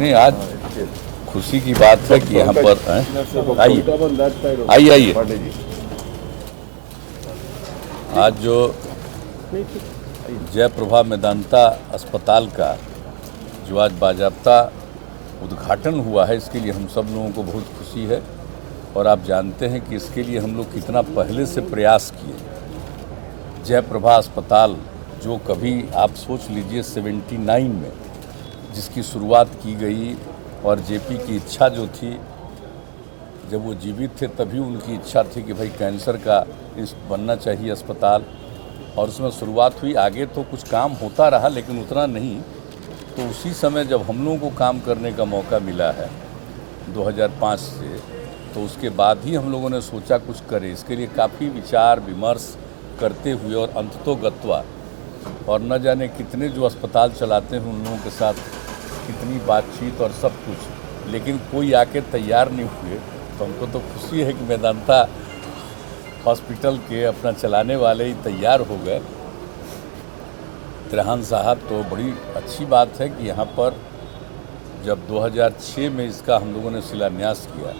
नहीं, आज खुशी की बात है कि यहाँ पर आइए आइए आइए। आज जो जयप्रभा मेदांता अस्पताल का जो आज बाजाप्ता उद्घाटन हुआ है, इसके लिए हम सब लोगों को बहुत खुशी है। और आप जानते हैं कि इसके लिए हम लोग कितना पहले से प्रयास किए। जयप्रभा अस्पताल जो कभी आप सोच लीजिए 79 में जिसकी शुरुआत की गई, और जेपी की इच्छा जो थी, जब वो जीवित थे तभी उनकी इच्छा थी कि भाई कैंसर का इस बनना चाहिए अस्पताल, और उसमें शुरुआत हुई। आगे तो कुछ काम होता रहा लेकिन उतना नहीं। तो उसी समय जब हम लोगों को काम करने का मौका मिला है 2005 से, तो उसके बाद ही हम लोगों ने सोचा कुछ करें। इसके लिए काफ़ी विचार विमर्श करते हुए और अंततोगत्वा, और न जाने कितने जो अस्पताल चलाते हैं उन लोगों के साथ कितनी बातचीत और सब कुछ, लेकिन कोई आके तैयार नहीं हुए। तो हमको तो खुशी है कि मेदांता हॉस्पिटल के अपना चलाने वाले ही तैयार हो गए, त्रेहान साहब। तो बड़ी अच्छी बात है कि यहाँ पर जब 2006 में इसका हम लोगों ने शिलान्यास किया,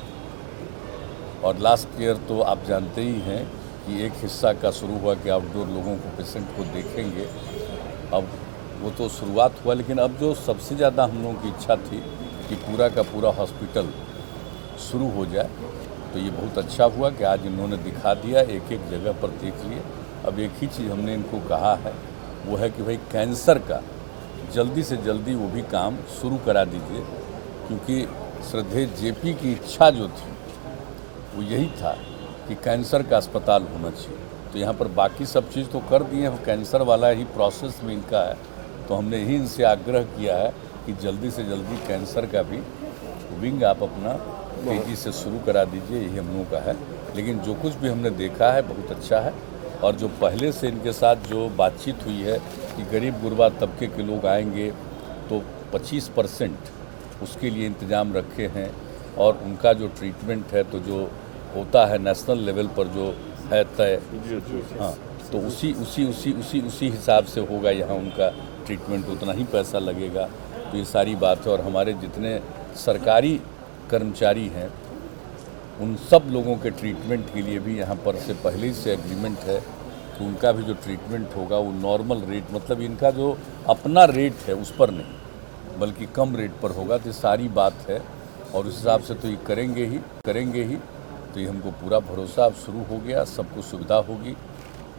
और लास्ट ईयर तो आप जानते ही हैं कि एक हिस्सा का शुरू हुआ कि आउटडोर लोगों को, पेशेंट को देखेंगे। अब वो तो शुरुआत हुआ, लेकिन अब जो सबसे ज़्यादा हम लोगों की इच्छा थी कि पूरा का पूरा हॉस्पिटल शुरू हो जाए। तो ये बहुत अच्छा हुआ कि आज इन्होंने दिखा दिया, एक एक जगह पर देख लिए। अब एक ही चीज़ हमने इनको कहा है, वो है कि भाई कैंसर का जल्दी से जल्दी वो भी काम शुरू करा दीजिए, क्योंकि श्रद्धेय जेपी की इच्छा जो थी वो यही था कि कैंसर का अस्पताल होना चाहिए। तो यहाँ पर बाकी सब चीज़ तो कर दिए हैं, कैंसर वाला ही प्रोसेस में इनका है। तो हमने ही इनसे आग्रह किया है कि जल्दी से जल्दी कैंसर का भी विंग आप अपना तेज़ी से शुरू करा दीजिए, यही हम लोगों का है। लेकिन जो कुछ भी हमने देखा है बहुत अच्छा है। और जो पहले से इनके साथ जो बातचीत हुई है कि गरीब गुरबा तबके के लोग आएंगे तो 25% उसके लिए इंतज़ाम रखे हैं, और उनका जो ट्रीटमेंट है तो जो होता है नेशनल लेवल पर जो है तय, हाँ, तो उसी हिसाब से होगा यहाँ उनका ट्रीटमेंट, उतना ही पैसा लगेगा। तो ये सारी बात है। और हमारे जितने सरकारी कर्मचारी हैं उन सब लोगों के ट्रीटमेंट के लिए भी यहाँ पर से पहले ही से एग्रीमेंट है कि उनका भी जो ट्रीटमेंट होगा वो नॉर्मल रेट, मतलब इनका जो अपना रेट है उस पर नहीं बल्कि कम रेट पर होगा। तो सारी बात है, और उस हिसाब से तो ये करेंगे ही। तो ये हमको पूरा भरोसा अब शुरू हो गया, सबको सुविधा होगी।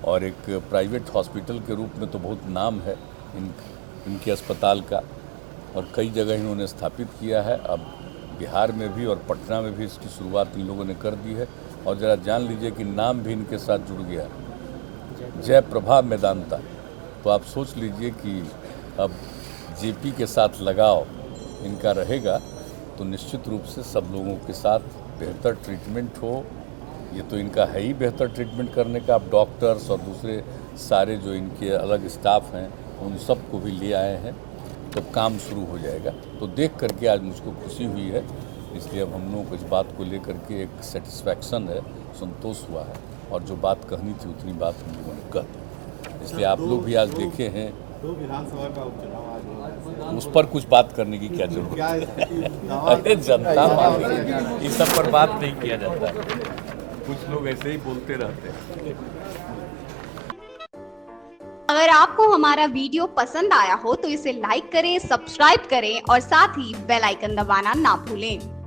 और एक प्राइवेट हॉस्पिटल के रूप में तो बहुत नाम है इनके अस्पताल का, और कई जगह इन्होंने स्थापित किया है। अब बिहार में भी और पटना में भी इसकी शुरुआत इन लोगों ने कर दी है। और ज़रा जान लीजिए कि नाम भी इनके साथ जुड़ गया, जयप्रभा मेदांता। तो आप सोच लीजिए कि अब जेपी के साथ लगाव इनका रहेगा, तो निश्चित रूप से सब लोगों के साथ बेहतर ट्रीटमेंट हो। ये तो इनका है ही बेहतर ट्रीटमेंट करने का। अब डॉक्टर्स और दूसरे सारे जो इनके अलग स्टाफ हैं उन सब को भी ले आए हैं, तो काम शुरू हो जाएगा। तो देख करके आज मुझको खुशी हुई है। इसलिए अब हम लोगों को इस बात को लेकर के एक सेटिस्फैक्शन है, संतोष हुआ है। और जो बात कहनी थी उतनी बात हम लोगों ने कह दी। इसलिए आप लोग भी आज देखे हैं, विधानसभा का उपचुनाव आज उस पर कुछ बात करने की क्या जरूरत है? अरे जनता मान इस सब पर बात नहीं किया जाता, कुछ लोग ऐसे ही बोलते रहते हैं। अगर आपको हमारा वीडियो पसंद आया हो तो इसे लाइक करें, सब्सक्राइब करें और साथ ही बेल आइकन दबाना ना भूलें।